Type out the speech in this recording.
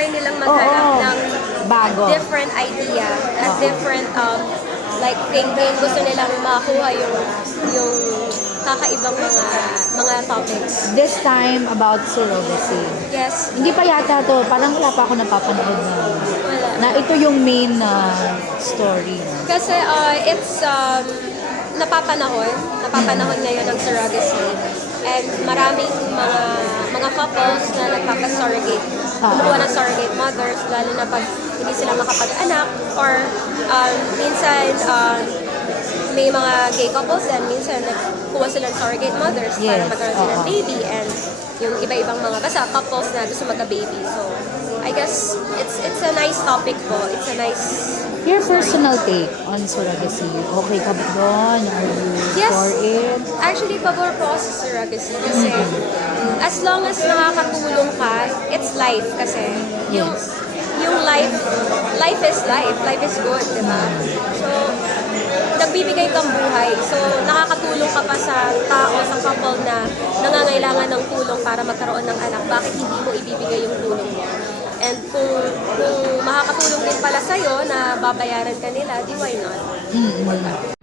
tinatry nilang maghanap Oo. ng Bago. different idea, a different like thinking. Gusto nilang makuha yung kakaibang mga topics. This time about surrogacy. Yes, Hindi pa yata to, parang wala pa ako napapanood wala. na ito yung main story. Kasi it's napapanahon ngayon ng surrogacy. And maraming mga couples na nagpapasurrogate, kumukuha ng surrogate mothers, lalo na pag hindi sila makapag-anak, or minsan may mga gay couples din, minsan nagkuha sila ng surrogate mothers para Yes, magkaroon sila ng oo. baby, and yung iba-ibang mga basta couples na gusto magka-baby. So, I guess it's a nice topic po. It's a nice Your personal take on surrogacy, okay ka ba doon? Are you Yes. for it? Actually, pabor po ako sa surrogacy kasi as long as nakakatulong ka, it's life kasi. Yes. Yung life is life. Life is good, di ba? So, nagbibigay kang buhay. So, nakakatulong ka pa sa tao, sa couple na nangangailangan ng tulong para magkaroon ng anak. Bakit hindi mo ibibigay yung tulong mo? And kung makakatulong din pala sa'yo na babayaran ka nila, di why not?